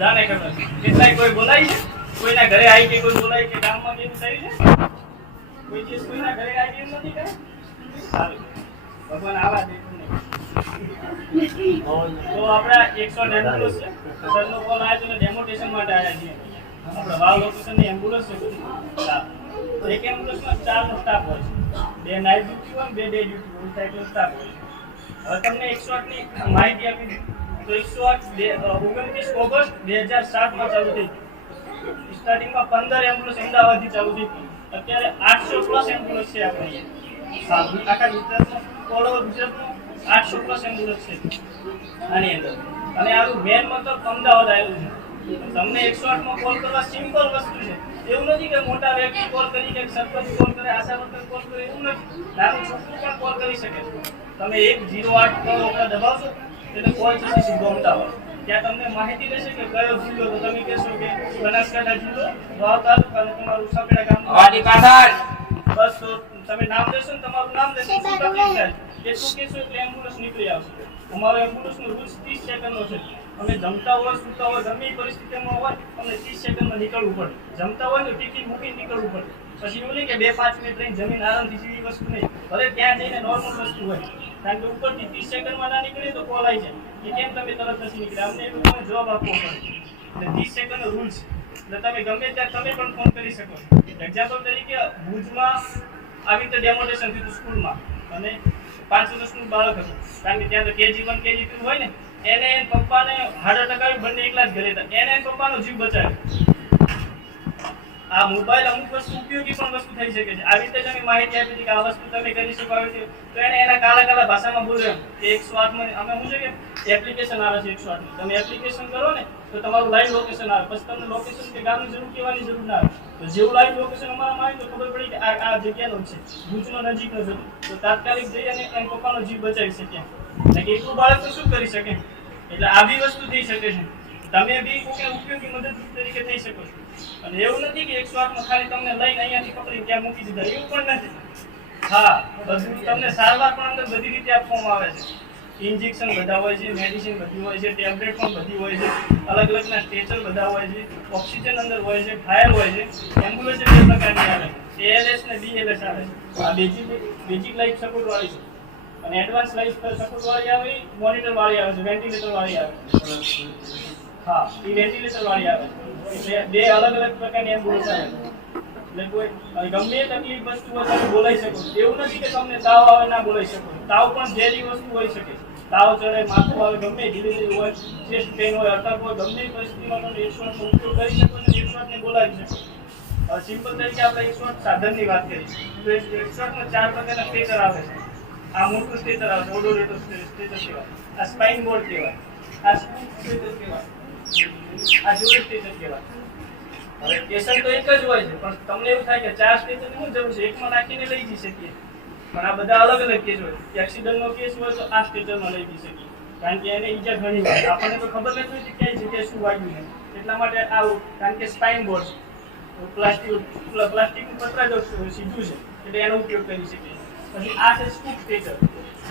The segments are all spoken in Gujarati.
બધાને ખબર છે. કેટલાય કોઈ બોલાય છે? કોઈના ઘરે આવી કે કોઈ બોલાય કે ગામમાં કેવું થયું છે? કોઈ દિવસ કોઈના ઘરે આવી એમ નથી કરે? સારું. ભગવાન આવા દે. તો આપણા એકસો એમ્બ્યુલન્સ છે. સરનો કોલ આવ્યો છે ડેમોટેશન માટે આવ્યા છીએ. આપણા વાવ લોકેશનની એમ્બ્યુલન્સ છે એક એમ્બ્યુલન્સમાં ચાર સ્ટાફ હોય છે. બે નાઇટ ડ્યુટી હોય બે ડે ડ્યુટી હોય. સાયકલ સ્ટાફ હોય હવે તમને એક શોર્ટની માહિતી આપી દીધી તો એકસો આઠ ઓગણત્રીસ ઓગસ્ટ બે હજાર સાતમાં ચાલુ થઈ પંદર એમ્બ્યુલન્સ અમદાવાદથી ચાલુ અત્યારે આઠસો પ્લસ છે આપણે. આખા ગુજરાતમાં આઠસો પ્લસ એમ્બ્યુલન્સ છે. આની અંદર. અને આનું મેન મતલબ અમદાવાદ આવેલું છે. તમને એકસો આઠમાં કોલ કરવા સિમ્પલ વસ્તુ છે. એવું નથી કે મોટા વ્યક્તિ કોલ કરી કે સરપંચ કોલ કરે, આશા વર્કર કોલ કરે, એવું નથી. નાનું છોકરું પણ કોલ કરી શકે તમે એક જીરો આઠ કરો દબાવશો એટલે કોલ થશે સીધો અમદાવાદ ત્યાં તમને માહિતી રહેશે કે કયો જિલ્લો તો તમે કહેશો કે બનાસકાંઠા જિલ્લો વાવ તાલુકા અને તમારું સાપેડા ગામ વાડી પાછળ બસ તો તમે નામ દેશો ને તમારું નામ દેશો શું તકલીફ થાય? શું કહેશો એટલે એમ્બ્યુલન્સ નીકળી આવશે. અમારો એમ્બ્યુલન્સનો રૂલ્સ ત્રીસ સેકન્ડનો છે. અમે જમતા હોય સૂતા હોય ગમે એ પરિસ્થિતિમાં હોય અમને ત્રીસ સેકન્ડમાં નીકળવું પડે. જમતા હોય ને ટિફિન મૂકીને નીકળવું પડે. પછી એવું નહીં કે બે પાંચ મિનિટ રહીને જમીન આરામથી જેવી વસ્તુ નહીં. ભલે ત્યાં જઈને નોર્મલ વસ્તુ હોય. કારણ કે ઉપરથી ત્રીસ સેકન્ડમાં ના નીકળીએ તો કોલ આવી જાય. કે કેમ તમે તરત નથી નીકળ્યા અમને એ લોકોને જવાબ આપવો પડે એટલે ત્રીસ સેકન્ડનો રૂલ છે એટલે તમે ગમે ત્યારે તમે પણ ફોન કરી શકો એક્ઝામ્પલ તરીકે, ભુજમાં આવી રીતે ડેમોન્સ્ટ્રેશન થયું સ્કૂલમાં. અને પાંચ વર્ષનું બાળક હતું. કારણ કે ત્યાં તો કેજી વન કેજી ટુ હોય ને, એને એના પપ્પાને હાર્ટ એટેક આવ્યું, બંને એકલા જ ઘરે હતા. એને એના પપ્પાનો જીવ બચાવ્યો. આ મોબાઈલ અમુક વસ્તુ ઉપયોગી પણ વસ્તુ થઈ શકે છે. આવી રીતે તમે માહિતી આપી હતી કે આ વસ્તુ તમે કરી શકો આવી રીતે. તો એને એના કાળા કાળા ભાષામાં બોલ્યો એકસો આઠમાં અમે શું છે કે એપ્લિકેશન આવે છે એકસો આઠમાં તમે એપ્લિકેશન કરો ને, તો તમારું લાઈવ લોકેશન આવે. પછી તમને લોકેશન કે ગામની જરૂર કહેવાની જરૂર ના આવે. તો જેવું લાઈવ લોકેશન અમારામાં આવે તો ખબર પડી કે આ આ જગ્યાનો છે. ભુજનો નજીકનો છે. તો તાત્કાલિક જઈ અને એમ પપ્પાનો જીવ બચાવી શકીએ એટલે કે એટલું બાળક શું કરી શકે? એટલે આવી વસ્તુ થઈ શકે છે. તમે બી કોઈ ઉપયોગી મદદ તરીકે થઈ શકો છો. અને એવું નથી કે એકસો આઠમાં ખાલી તમને લઈને અહીંયાથી પકડી ત્યાં મૂકી દીધા. એવું પણ નથી. હા, બધું તમને સારવાર પણ અંદર બધી રીતે આપવામાં આવે છે. ઇન્જેક્શન બધા હોય છે મેડિસિન બધી હોય છે ટેબ્લેટ પણ બધી હોય છે અલગ અલગના સ્ટેચર બધા હોય છે ઓક્સિજન અંદર હોય છે ફાયર હોય છે એમ્બ્યુલન્સ બે પ્રકારની આવે છે. એએલએસ ને બીએલએસ આવે છે. આ બેઝિક બેઝિક લાઈફ સપોર્ટ વાળી છે. અને એડવાન્સ લાઈફ સપોર્ટ વાળી આવે મોનિટર વાળી આવે છે વેન્ટિલેટર વાળી આવે હા, એ વેન્ટિલેટર વાળી આવે છે. બે અલગ અલગ પ્રકારની એમ બોલતા એટલે કોઈ ગમે તકલીફ વસ્તુ હોય તમે બોલાઈ શકો. એવું નથી કે તમને તાવ આવે ના બોલાઈ શકો. તાવ પણ ઝેરી વસ્તુ હોઈ શકે. તાવ ચડે, માથું આવે, ગમે ડિલિવરી હોય ચેસ્ટ પેન હોય, અટક હોય, ગમે પરિસ્થિતિમાં તમે એકસો આઠનો ઉપયોગ કરી શકો અને એકસો બોલાવી શકો. સિમ્પલ તરીકે આપણે એકસો આઠ સાધનની વાત કરીએ. તો એકસો ચાર પ્રકારના સ્ટેટર આવે છે. આ મોટું સ્ટેટર આવે છે ઓડોરેટર સ્ટેટર કહેવાય. આ સ્પાઇન બોર્ડ કહેવાય. આ સ્ટેટર કહેવાય. આ જોડે સ્ટેશન કહેવાય. હવે સ્ટેશન તો એક જ હોય છે, પણ તમને એવું થાય કે ચાર સ્ટેશન શું જરૂર છે? એકમાં નાખીને લઈ જઈ શકીએ. પણ આ બધા અલગ અલગ કેસ હોય એક્સિડન્ટનો કેસ હોય તો આ સ્ટેશનમાં લઈ જઈ શકીએ. કારણ કે એને ઈજા ઘણી હોય. આપણને તો ખબર નથી હોતી કઈ જગ્યાએ શું વાગ્યું છે. એટલા માટે આવું, કારણ કે સ્પાઇન બોર્ડ પ્લાસ્ટિક, પ્લાસ્ટિકનું પતરા જો સીધું છે. એટલે એનો ઉપયોગ કરી શકીએ. પછી આ છે સ્કૂપ સ્ટેચર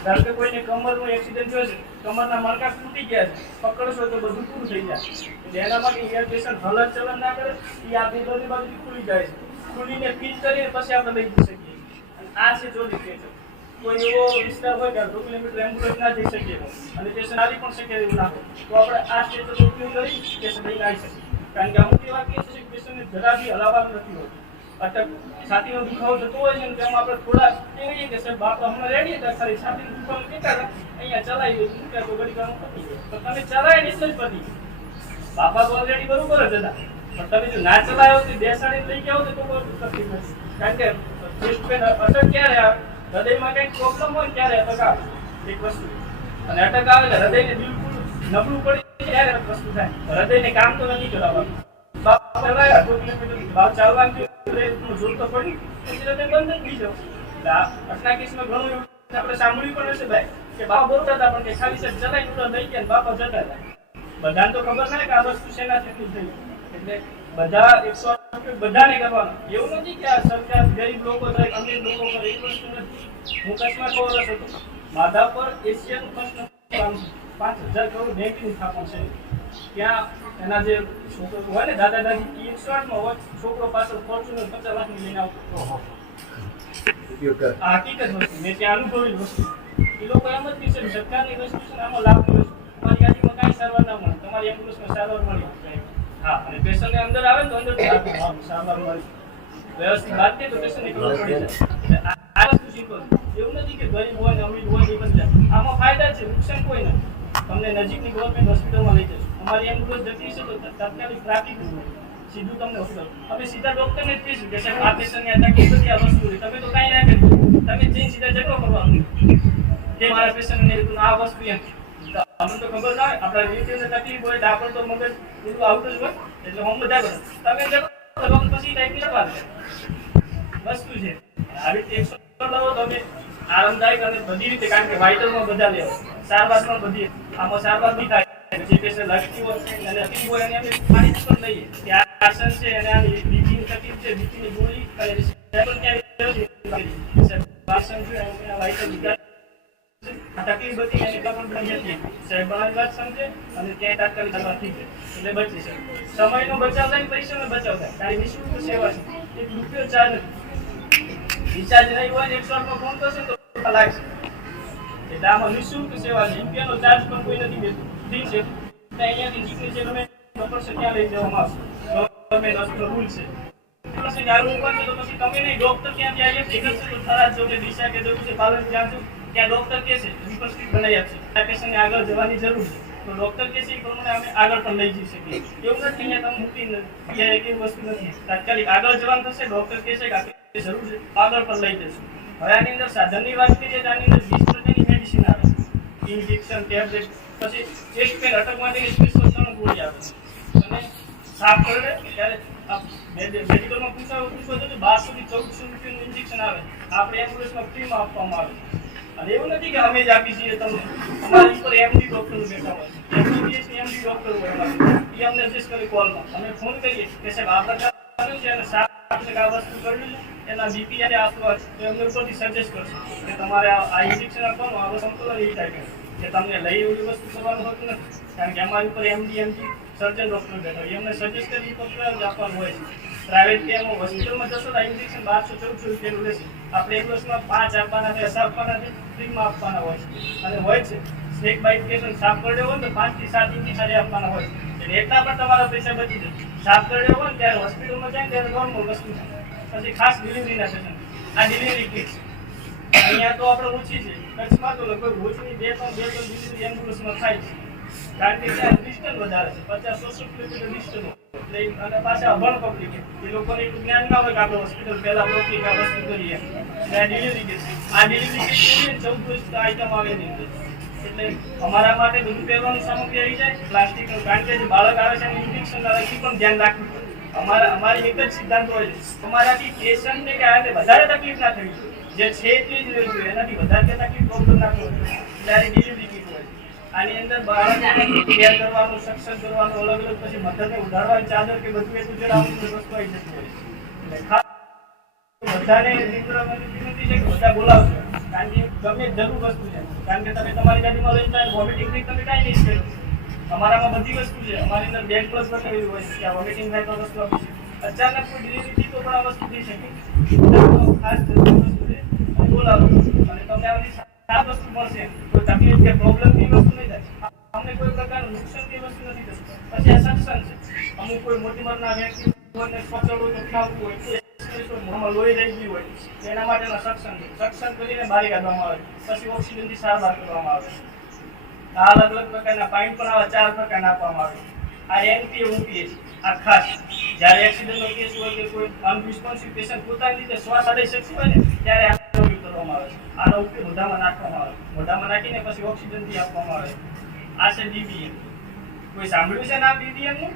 ધારો કે કોઈને કમરનો એક્સિડન્ટ થયો છે, કમરના મણકા તૂટી ગયા છે, પકડશો તો બધું પૂરું થઈ જાય. એટલે એના માટે પેશન્ટ હલન ચલન ના કરે એ આપણી બધી બાજુ ખુલી જાય છે. ખુલીને ફીટ કરીને પછી આપણે લઈ જઈ શકીએ. આ છે જો સ્ટેચર કોઈ એવો વિસ્તાર હોય કે અડધો કિલોમીટર એમ્બ્યુલન્સ ના જઈ શકીએ. અને પેશન્ટ આવી પણ શકે એવું ના તો આપણે આ સ્ટેચરનો ઉપયોગ કરી પેશન્ટ લઈને આવી શકીએ. કારણ કે અમુક એવા કેસ છે કે પેશન્ટને જરા બી હલાવવાનું નથી હોતું. અટક છાતીનો દુખાવો થતો હોય છે ને તેમ આપણે થોડા કહીએ કે સાહેબ બાપ હમણાં રેડી હતા ખાલી છાતીનો દુખાવો કહેતા હતા. અહીંયા ચલાવી મૂક્યા તો ઘડી કામ પતી તો તમે ચલાય નહીં એટલે પતી બાપા તો ઓલરેડી બરોબર જ હતા. પણ તમે જો ના ચલાયો તો બેસાડી લઈ ગયા તો તો બહુ તકલીફ નથી. કારણ કે ચેસ્ટ પેન અટક ક્યારે આવે? હૃદયમાં કંઈક પ્રોબ્લેમ હોય ક્યારે અટક આવે. એક વસ્તુ. અને અટક આવે એટલે હૃદયને બિલકુલ નબળું પડી ત્યારે વસ્તુ થાય. હૃદયને કામ તો નથી કરાવવાનું બાપ ચલાવ્યા બાપ ચાલવાનું આપણે બધા એકસો બધાને કરવાનું. એવું નથી કે આ સરકાર ગરીબ લોકો થાય અમીર લોકો કરે નથી. હું હતો માધાપર એશિયન ફર્સ્ટ પાંચ હજાર કરોડ બેંકની સ્થાપન છે. ત્યાં એના જે છોકરો હોય ને દાદા દાદી એકસો આઠમાં હોય છોકરો પાછળ ફોર્ચ્યુનર પચાસ લાખની લઈને આવતો. આ હકીકત વસ્તુ. મેં ત્યાં અનુભવી વસ્તુ. એ લોકો એમ જ કહેશે સરકારની વસ્તુ છે આમાં લાભની વસ્તુ તમારી ગાડીમાં કાંઈ સારવાર ના મળે. તમારી એમ્બ્યુલન્સમાં સારવાર મળી હા અને પેશન્ટને અંદર આવે તો અંદર સારવાર મળી વ્યવસ્થિત વાત કરીએ તો પેશન્ટને ખબર પડી જાય. આ વસ્તુ શીખો એવું નથી કે ગરીબ હોય ને અમીર હોય એ બધા આમાં ફાયદા છે નુકસાન કોઈ નથી. તમને નજીકની ગવર્મેન્ટ હોસ્પિટલમાં લઈ જશું. અમારી એમ્બ્યુલન્સ જતી હશે તો તાત્કાલિક ટ્રાફિક સીધું તમને ઉપર અમે સીધા ડોક્ટરને જ કહીશું કે સાહેબ, આ પેશન્ટને આ તકલીફ હતી આ વસ્તુ. તમે તો કાંઈ ના કર્યું તમે જઈને સીધા ઝઘડો કરવાનો. કે મારા પેશન્ટને એ રીતનું આ વસ્તુ એમ અમને તો ખબર ના હોય. આપણા રિલેટિવને તકલીફ હોય તો આપણે તો મગજ બધું આવતું જ હોય. એટલે હું બધા કરું. તમે ઝઘડો પછી ટાઈપની સવાલ છે વસ્તુ છે. આવી રીતે એકસો લાવો, તમે આરામદાયક અને બધી રીતે, કારણ કે વાઇટલમાં બધા લેવો. પણ બધી આમાં સારવાર બી થાય. તકલીફ હતી એટલે બચી શકે સમયનો બચાવ થાય પૈસાનો બચાવ થાય. તારી નિઃશુલ્ક સેવા છે. એક રૂપિયો ચાર્જ રિચાર્જ નહીં હોય એકસો લાગશે. એટલે આમાં નિઃશુલ્ક સેવા છે. ચાર્જ પણ કોઈ નથી દેતું. ઠીક છે. તો અહીંયાથી નીકળી છે તમે ડોક્ટર ત્યાં લઈ જવામાં આવશે. ગવર્મેન્ટ હોસ્પિટલ રૂલ છે. પછી દારૂ છે તો પછી તમે નહીં ડોક્ટર ત્યાં ત્યાં આવીએ એક જ તો થરાદ જવું છે દિશા કે જવું છે, પાલન ત્યાં જવું ત્યાં ડોક્ટર કહે છે રિપોર્ટ સ્ક્રિપ્ટ બનાવી આપશે. આ પેશન્ટને છે. તો ડોક્ટર કહે છે, એ પ્રમાણે અમે આગળ પણ લઈ જઈ શકીએ. એવું નથી અહીંયા તમે મૂકી નથી એક એવી વસ્તુ નથી. તાત્કાલિક આગળ જવાનું થશે ડોક્ટર કહે છે કે આપણે જરૂર છે, આગળ પણ લઈ જશું હવે આની અંદર સાધનની વાત કરીએ તો આની અંદર વીસ પ્રકારની મેડિસિન આવે ઇન્જેક્શન ટેબ્લેટ પછી ચેસ્ટ પેન અટક માટેની સ્પેશિયલ ત્રણ ગોળી આવે. અને સાફ કરે ત્યારે મેડિકલમાં પૂછાવ પૂછવા તો બારસો થી ચૌદસો રૂપિયાનું ઇન્જેક્શન આવે. આપણે એમ્બ્યુલન્સમાં ફ્રીમાં આપવામાં આવે. અને એવું નથી કે અમે જ આપી છીએ તમને અમારી ઉપર એમડી ડોક્ટર બેઠા હોય. એમબીબીએસ એમડી ડોક્ટર હોય. એ અમને સજેસ્ટ કરી કોલમાં. અમે ફોન કરીએ કે સાહેબ, આ પ્રકારનું છે અને સાત ટકા આ વસ્તુ કરેલું છે, એના બીપી આપવું એમને ઉપરથી સજેસ્ટ કરશું કે તમારે આ ઇન્જેક્શન આપવાનું આ સંતુલન એવી ટાઈપે કે તમને લઈ એવી વસ્તુ કરવાનું હોતું નથી. કારણ કે અમારી ઉપર એમડી એમજી સર્જન ડોક્ટર બેઠા હોય એમને સજેસ્ટ કરી પત્ર જ આપવાનું હોય છે. પ્રાઇવેટ કે એમાં હોસ્પિટલમાં જશો તો ઇન્જેક્શન બારસો, ચૌદસો રૂપિયાનું રહેશે આપણે એક વર્ષમાં પાંચ આપવાના છે દસ આપવાના ફ્રીમાં આપવાના હોય છે. અને હોય છે. સ્નેક બાઇટ પેશન્ટ સાફ કરડ્યો હોય તો પાંચથી સાત ઇન્જેક્શન આપવાના હોય એટલે એટલા પણ તમારા પૈસા બચી જશે. સાફ કરડ્યો હોય ત્યારે હોસ્પિટલમાં જાય ત્યારે નોર્મલ વસ્તુ પછી ખાસ ડિલિવરીના સેશન આ ડિલિવરી કિટ છે. અહીંયા તો આપણે ઓછી છે. કચ્છમાં તો લગભગ રોજની બે ત્રણ બે ત્રણ ડિલિવરી એમ્બ્યુલન્સમાં થાય છે. કારણ કે ત્યાં ડિસ્ટન્સ વધારે છે. પચાસ સોસો કિલોમીટર ડિસ્ટન્સ એટલે અને પાછા અભણ પબ્લિક એ લોકોને એટલું જ્ઞાન ના હોય કે આપણે હોસ્પિટલ પહેલા પહોંચી આ વસ્તુ કરીએ. આ ડિલિવરી કે છે. આ ડિલિવરી કે ચૌદ આઈટમ આવે નહીં એટલે અમારા માટે બધું પહેરવાનું સામગ્રી આવી જાય. પ્લાસ્ટિકનું કારણ કે જે બાળક આવે છે એનું ઇન્જેક્શન એ પણ ધ્યાન રાખવું અમારા અમારી એક જ સિદ્ધાંત હોય છે. અમારાથી પેશન્ટને કે આને વધારે તકલીફ ના જોઈએ જે છે એટલી જ રહેવી એનાથી વધારે કે તકલીફ પ્રોબ્લેમ ના ત્યારે જોઈએ એટલે ડિલિવરી કીટ હોય. આની અંદર બાળકને કેર કરવાનું સક્ષમ કરવાનું, અલગ અલગ પછી મધરને ઉધારવાની ચાદર કે બધું એ ગુજરાત આવું બધું વસ્તુ આવી જતી હોય. એટલે બધાને વિનંતી છે કે બધા બોલાવજો. કારણ કે ગમે જરૂર વસ્તુ છે. કારણ કે તમે તમારી ગાડીમાં લઈ જાય વોમિટિંગ થઈ તમે કાંઈ નહીં કર્યું અમારામાં બધી વસ્તુ છે. અમારી અંદર બેગ પ્લસ એવી હોય છે આ વોમિટિંગ થાય તો વસ્તુ આપી અચાનક કોઈ ડિલિવરી તો પણ આ વસ્તુ થઈ શકે. ખાસ જરૂરી વસ્તુ છે. બહાર કાઢવામાં આવે પછી ઓક્સિજનથી સારવાર કરવામાં આવે આ અલગ પ્રકારના પાઇપ પણ આવા ચાર પ્રકારના આપવામાં આવે આ એનપીએ ઉપીએ છે આ ખાસ જ્યારે એક્સિડન્ટનો કેસ હોય કે કોઈ અનરિસ્પોન્સિવ પોતાની રીતે શ્વાસ હોય ને, ત્યારે કરવામાં આવે છે. આનો ઉપયોગ મોઢામાં નાખવામાં આવે મોઢામાં નાખીને પછી ઓક્સિજનથી આપવામાં આવે આ છે બીબીએમ કોઈ સાંભળ્યું છે ના બીબીએમનું.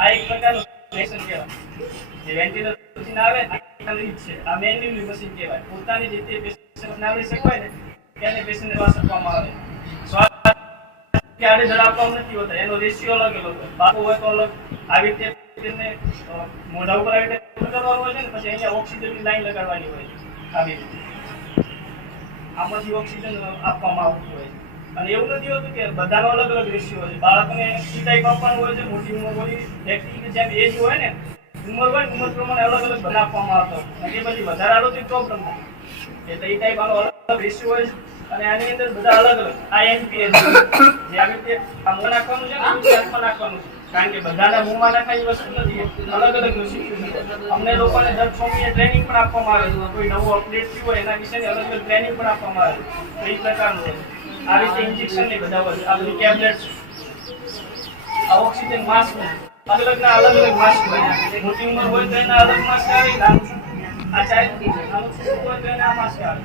આ એક પ્રકારનું machine કહેવાય. જે વેન્ટિલેટરથી ના આવે આ રીત છે. આ મેન્યુઅલી મશીન કહેવાય. પોતાની રીતે પેશન્ટ ના લઈ ને તેને પેશન્ટને શ્વાસ આપવામાં આવે. શ્વાસ આડે ધડ આપવામાં નથી હોતા. એનો રેશિયો અલગ અલગ હોય. હોય તો અલગ. આવી રીતે ઓક્સિજનની આપવામાં આવતું હોય અને એવું નથી હોતું કે બધાનો અલગ અલગ રેશિયો હોય છે. બાળકને ઈ ટાઈપ આપવાનું હોય છે, મોટી ઉંમર હોય જેમ એજ હોય ને, ઉંમર હોય ઉંમર પ્રમાણે અલગ અલગ બધા આપવામાં આવતો અને એ પછી વધારે આલો તો એટલે એ ટાઈપ આનો અલગ રેશિયો હોય છે. અને આની અંદર બધા અલગ અલગ. આ એનપીએસ જે આવી રીતે આ નાખવાનું છે. કારણ કે બધાના મોંમાં નાખાય વસ્તુ નથી. અલગ અલગ અમને લોકોને દર છ મહિને ટ્રેનિંગ પણ આપવામાં આવે છે. કોઈ નવું અપડેટ થયું હોય એના વિશેની અલગ અલગ ટ્રેનિંગ પણ આપવામાં આવે તો એ પ્રકારનું આ રીતે ઇન્જેક્શન ને બધા હોય આ બધી ટેબ્લેટ આ ઓક્સિજન માસ્ક અલગ અલગ ના અલગ અલગ માસ્ક હોય મોટી ઉંમર હોય તો એના અલગ માસ્ક આવે આ ચાઇલ્ડ નાનું હોય તો એના માસ્ક આવે.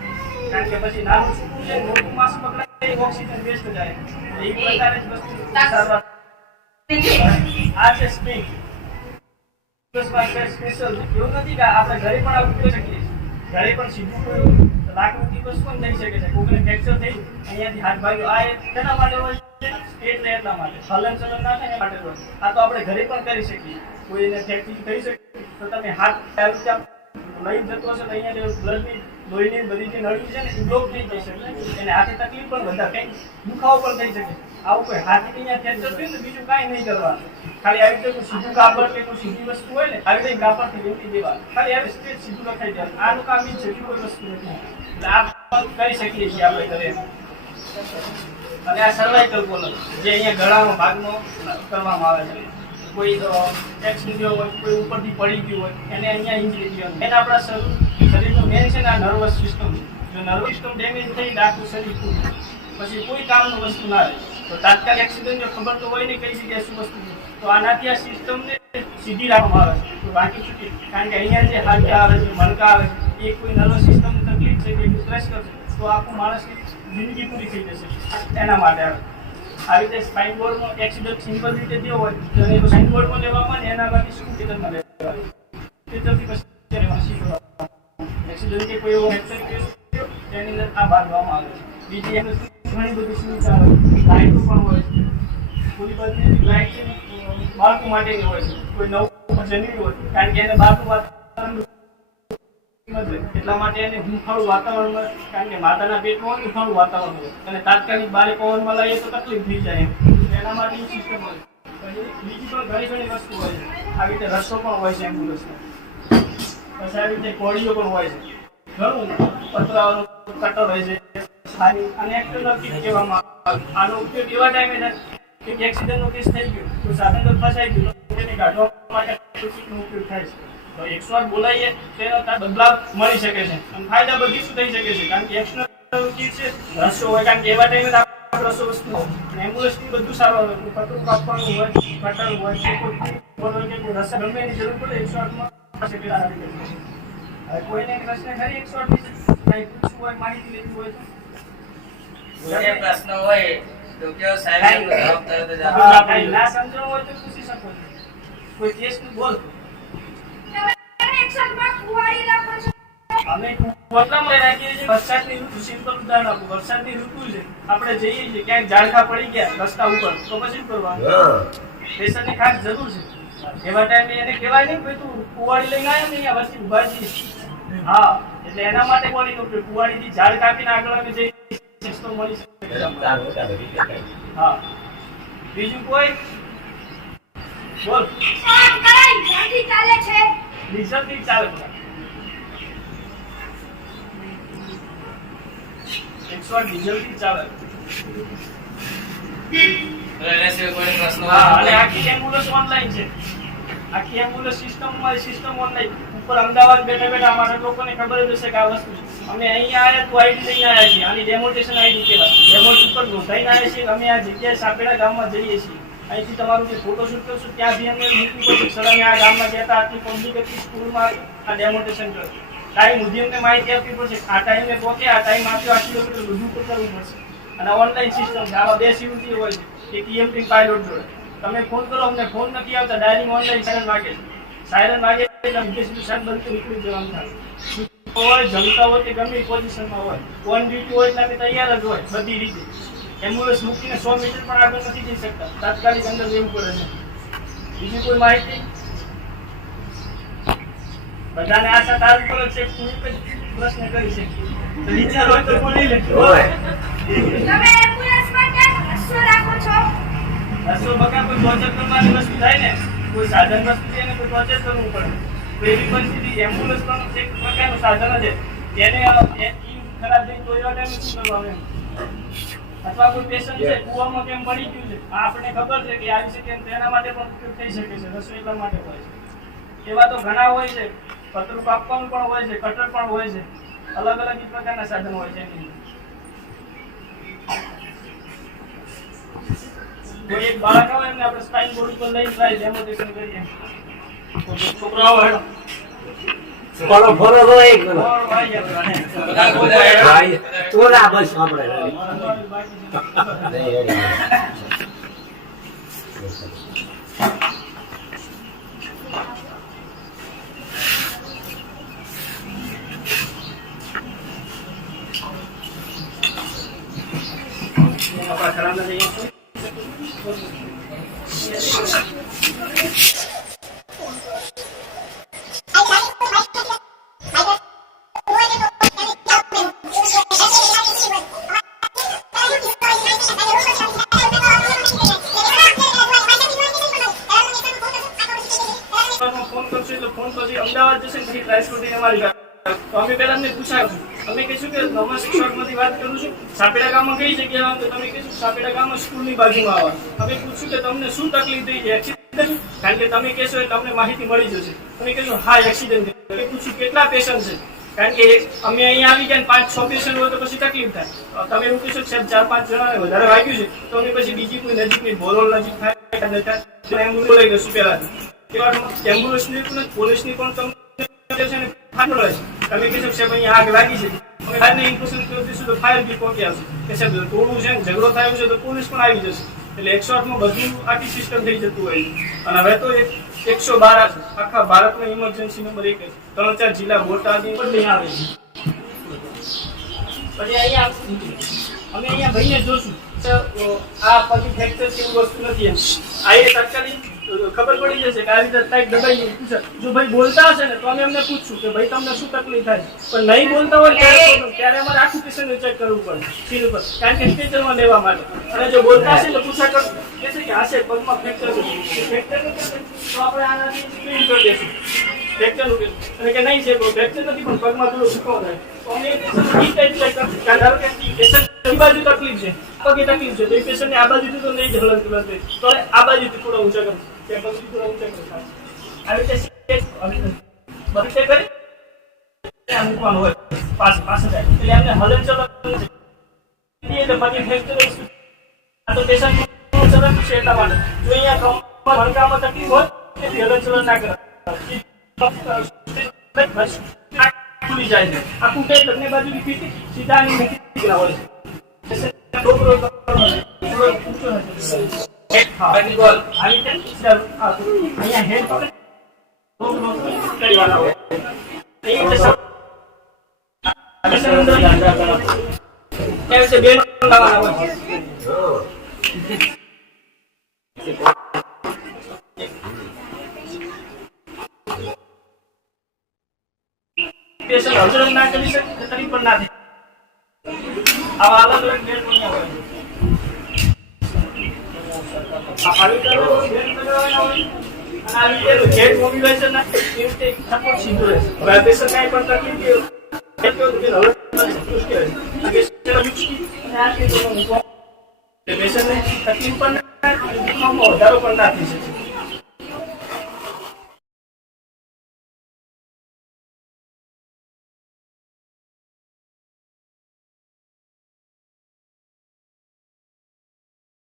કારણ કે પછી નાનું છોકરું મોટું માસ્ક પકડાય ઓક્સિજન વેસ્ટ જાય એ પ્રકારે જ વસ્તુ સારવાર આ છે સ્પીક સ્પેશિયલ એવું નથી કે આપણે ઘરે પણ આવું કરી શકીએ ઘરે પણ સીધું લાકડું દિવસ પણ થઈ શકે છે. કોઈને ફ્રેક્ચર થઈ, અહીંયાથી હાથ ભાગ્યો. આ તેના માટે હોય એટલે માટે. હલન ચલન ના થાય માટે હોય આ તો આપણે ઘરે પણ કરી શકીએ. કોઈને ફ્રેક્ચર થઈ શકે તો તમે હાથ લઈ જતો હશે તો અહીંયા બ્લડની લોહીની બધી જે નળી છે ને, એ બ્લોક થઈ શકે એને હાથે તકલીફ પણ બધા કંઈક દુખાવો પણ થઈ શકે. આવું કોઈ હાથે અહીંયા ફેક્ચર થયું ને બીજું કાંઈ નહીં કરવાનું. ખાલી આવી રીતે સીધું કાપડ કે કોઈ સીધી વસ્તુ હોય ને, આવી રીતે કાપડથી વેચી દેવા ખાલી આવી સ્ટેજ સીધું રખાઈ દેવાનું. આનું કામ એ છે કોઈ વસ્તુ નથી. એટલે કરી શકીએ છીએ આપણે ઘરે. અને આ સર્વાઇકલ કોલમ જે અહીંયા ગળાનો ભાગનો કરવામાં આવે છે. કોઈ એક્સિડન્ટ હોય, કોઈ ઉપરથી પડી ગયું હોય, એને અહીંયા ઇન્જરી એને આપણા શરીરનું મેન છે ને આ નર્વસ સિસ્ટમ જો નર્વસ સિસ્ટમ ડેમેજ થઈ આખું શરીર તૂટે. પછી કોઈ કામનું વસ્તુ ના રહે. તો તાત્કાલિક એક્સિડન્ટ જો ખબર તો હોય ને, કઈ જગ્યાએ શું વસ્તુ તો આનાથી આ સિસ્ટમને સીધી રાખવામાં આવે છે. તો બાકી છૂટી કારણ કે અહીંયા જે હાડકા આવે છે, મણકા આવે છે, એ કોઈ નર્વસ સિસ્ટમની તકલીફ છે કે સ્ટ્રેસ કરશે, તો આખું માણસની જિંદગી પૂરી થઈ જશે. એના માટે આવે. આવી રીતે સ્પાઇન બોર્ડમાં એક્સિડન્ટ સિમ્પલ રીતે થયો હોય, તો એને સ્પાઇન બોર્ડમાં લેવામાં ને, એના બાકી શું ટિકટમાં લેવામાં જલ્દી પછી રહેવા શીખવાનું એક્સિડન્ટ કોઈ એવો તેની અંદર આ બાંધવામાં આવે છે. બીજી ઘણી બધી સુવિધા લાઇટો પણ હોય છે. પૂરી બધી લાઇટ બાળકો માટેની હોય છે. કોઈ નવું જન્મ્યું હોય કારણ કે એને બાળકો વાતાવરણ. એટલા માટે એને હૂંફાળું વાતાવરણમાં, કારણ કે માતાના પેટમાં હૂંફાળું વાતાવરણ હોય. અને તાત્કાલિક બારે પવનમાં લઈએ તો તકલીફ થઈ જાય એમ. એના માટે સિસ્ટમ હોય બીજી પણ ઘણી ઘણી વસ્તુ હોય છે. આવી રીતે રસ્તો પણ હોય છે એમ્બ્યુલન્સમાં પછી કોળીઓ પણ હોય છે. ઘણું પતરાઓનું કટર હોય છે. સારી અને એક્સટર્નલ કીટ કહેવામાં આવે. આનો ઉપયોગ એવા ટાઈમે થાય કે એક્સિડન્ટનો કેસ થઈ ગયો, તો સાધન તો માટે ઉપયોગ થાય છે. તો એકસો આઠ બોલાવીએ તો એનો બદલાવ મળી શકે છે. અને ફાયદા બધી શું થઈ શકે છે? કારણ કે રસો હોય, કારણ કે એવા ટાઈમે આપણે રસો વસ્તુ હોય. અને બધું સારું આવે. પતરું કાપવાનું હોય, કટર હોય, કે કોઈ રસ્તા ગમે એની જરૂર પડે એકસો આઠમાં પાસે પેલા આવી જાય હવે કોઈને પ્રશ્ન ખરી? આઠ વિશે પૂછવું હોય માહિતી લેવી હોય તો? કોઈ પ્રશ્ન હોય તો કયો સાહેબ જવાબ તરત જ આપો. કાંઈ ના સમજો હોય તો પૂછી શકો છો. કોઈ કેસનું બોલ. અમે પોતામાં રાખીએ છીએ વરસાદની ઋતુ સિમ્પલ ઉદાહરણ આપું. વરસાદની ઋતુ છે. આપણે જઈએ છીએ ક્યાંક ઝાડખા પડી ગયા રસ્તા ઉપર. તો પછી શું કરવાનું? પેશન્ટની ખાસ જરૂર છે. એવા ટાઈમે એને કહેવાય નહીં ભાઈ તું કુવાડી લઈને આવ્યો ને અહીંયા વચ્ચે ઊભા છીએ હા એટલે એના માટે બોલી નો કુવાડીથી ઝાડ કાપીને આગળ જઈએ તો મળી શકે. હા. બીજું કોઈ? બોલ. ચાલે બધા. એકસો આઠ ડીઝલથી ચાલે. કોઈ પ્રશ્ન હા અને આખી એમ્બ્યુલન્સ ઓનલાઈન છે. આખી એમ્બ્યુલન્સ સિસ્ટમ મારી સિસ્ટમ ઓનલાઈન ઉપર અમદાવાદ બેઠા બેઠા અમારા લોકોને ખબર જ હશે કે આ વસ્તુ અમે અહીંયા આવ્યા તો આઈડી લઈને આવ્યા છીએ. આની ડેમોટેશન આઈડી કહેવાય ડેમોટ ઉપર નોંધાઈને આવ્યા છીએ. અમે આ જગ્યાએ સાપેડા ગામમાં જઈએ છીએ. અહીંથી તમારું જે ફોટોશૂટ કરશું ત્યાં બી અમે મૂકવું પડશે સર અમે આ ગામમાં જતા આટલી પબ્લિક હતી સ્કૂલમાં. આ ડેમોટેશન કર્યું ટાઈમ અમને માહિતી આપવી પડશે. આ ટાઈમે પહોંચે આ ટાઈમ આપ્યો આ કિલોમીટર બધું કરવું પડશે. અને ઓનલાઈન સિસ્ટમ છે. આવા બે સીયુટી હોય છે. એક ઈએમટી પાયલોટ જોડે તમે ફોન કરો, અમને ફોન નથી આવતા. ડાયરી ઓનલાઈન સાયરન વાગે સાયરન વાગે એટલે સીધું સાહેબ બંધ નીકળી જવાનું થાય હોય જમતા હોય કે ગમે પોઝિશનમાં હોય. ઓન ડ્યુટી હોય એટલે તૈયાર જ હોય, બધી રીતે. એમ્બ્યુલન્સ મૂકીને સો મીટર પણ આગળ નથી જઈ શકતા. તાત્કાલિક અંદર જવું પડે છે. બીજી કોઈ માહિતી? બધાને આશા તાર ઉપર છે જ પ્રશ્ન કરી શકીએ વિચાર હોય તો બોલી લેજો. તમે એમ્બ્યુલન્સમાં ક્યાં રાખો છો? રસ્તો બકા કોઈ ટોર્ચર કરવાની વસ્તુ થાય ને કોઈ સાધન વસ્તુ છે કોઈ ટોર્ચર કરવું પડે. એવી પરિસ્થિતિ એમ્બ્યુલન્સ પણ એક પ્રકારનું સાધન છે. ઈ ખરાબ થઈ તો એવા ટાઈમે શું કરવાનું એમ? અથવા કોઈ પેશન્ટ છે કૂવામાં કેમ પડી ગયું છે? આ આપણને ખબર છે કે આવી શકે તેના માટે પણ ઉપયોગ થઈ શકે છે રસોઈ માટે હોય છે. એવા તો ઘણા હોય છે પતરું કાપવાનું પણ હોય છે કટર પણ હોય છે. અલગ અલગ પ્રકારના સાધનો હોય છે એની એક બાળક આવે એમને આપણે સ્પાઇન બોર્ડ ઉપર લઈને ટ્રાય ડેમોન્સ્ટ્રેશન કરીએ. છોકરાઓ હેડો ફરો ફરો તો એક ભાઈ. ભાઈ, ચોરા બસ આપણે અમારી બાકી નહીં, ફોન કરશો એટલે ફોન પછી અમદાવાદ જશે ને પછી ટ્રાન્સપોર્ટિંગ અમારી. તો અમે અમને પૂછાશું અમે કહીશું કે નવા શિક્ષકમાંથી વાત કરું છું, સાપેડા ગામમાં કઈ જગ્યાએ આવો તો તમે કહીશું સાપેડા ગામમાં સ્કૂલની બાજુમાં આવો. અમે પૂછશું કે તમને શું તકલીફ થઈ છે? એક્સિડન્ટ કારણ કે તમે કહેશો એટલે તમને માહિતી મળી જશે. તમે કહેશો, હા એક્સિડન્ટ અમે પૂછ્યું કેટલા પેશન્ટ છે? કારણ કે અમે અહીંયા આવી ગયા પાંચ, છ પેશન્ટ હોય તો પછી તકલીફ થાય. તમે એવું કહેશો સાહેબ, ચાર, પાંચ જણાને વધારે વાગ્યું છે, તો અમે પછી બીજી કોઈ નજીકની બોલોલ નજીક થાય એમ્બ્યુલન્સ બોલાવી દઈશું પહેલા એમ્બ્યુલન્સની પોલીસની પણ તમને છે. તમે કહેશો કે સાહેબ, અહીંયા આગ લાગી છે. અમે ફાયરને ઇન્ફોર્મેશન કરી દઈશું તો ફાયર બી પહોંચી આવશે. કે સાહેબ ટોળું છે ઝઘડો થયો છે તો પોલીસ પણ આવી જશે. એટલે એકસો આઠમાં બધું આખી સિસ્ટમ થઈ જતું હોય અને હવે તો એક એકસો બાર આખા ભારતનો ઇમરજન્સી નંબર એક ત્રણ ચાર જિલ્લા બોટાદ બદલી આવે છે. પછી અહીંયા અમે અહીંયા ભાઈને જોશું. આ પછી ફ્રેક્ચર જેવું વસ્તુ નથી આ એ તાત્કાલિક ખબર પડી જશે કે આ રીતે ટાઈપ દબાઈ પૂછે જો ભાઈ બોલતા હશે ને, તો અમે એમને પૂછશું કે ભાઈ તમને શું તકલીફ થાય પણ નહીં બોલતા હોય ત્યારે ત્યારે અમારે આખું પેશન્ટ ચેક કરવું પડે, સીલ ઉપર. કારણ કે સ્ટેચરમાં લેવા માટે. અને જો બોલતા હશે તો પૂછા કર કે છે કે હશે પગમાં ફ્રેક્ચર ફ્રેક્ચર તો આપણે આનાથી ક્લીન કરી દેશું કે નહીં છે ફ્રેક્ચર નથી, પણ પગમાં થોડો દુખાવો થાય. તો કરશું બાજુ તકલીફ છે. પગે તકલીફ છે આ બાજુથી તો નહીં જ હલન થાય તો આ બાજુથી થોડો ઊંચા કરો. કે પછી તો ઊંચા કરો આવી રીતે બધું check કરી મૂકવાનું હોય. પાસ પાસ જાય. એટલે એમને હલન ચલન છે. એટલે પછી ફ્રેક્ચર આ તો પેશન્ટ ચલન છે એટલા માટે. જો અહીંયા કમર મણકામાં તકલીફ હોય તેથી હલન ચલન ના કરે. છે. આખું ફીટી સીધા નીકળી ગયા હોય છે. હા. બાકી બોલ. આવી સીધા આ અહીંયા હેડ પકડી હોય. એ લાવવાના હોય. પેશન્ટ ના કરી શકે તરી પણ ના થાય આવા અલગ અલગ બેડ બન્યા હોય તકલીફ પણ વધારો પણ નાખી શકે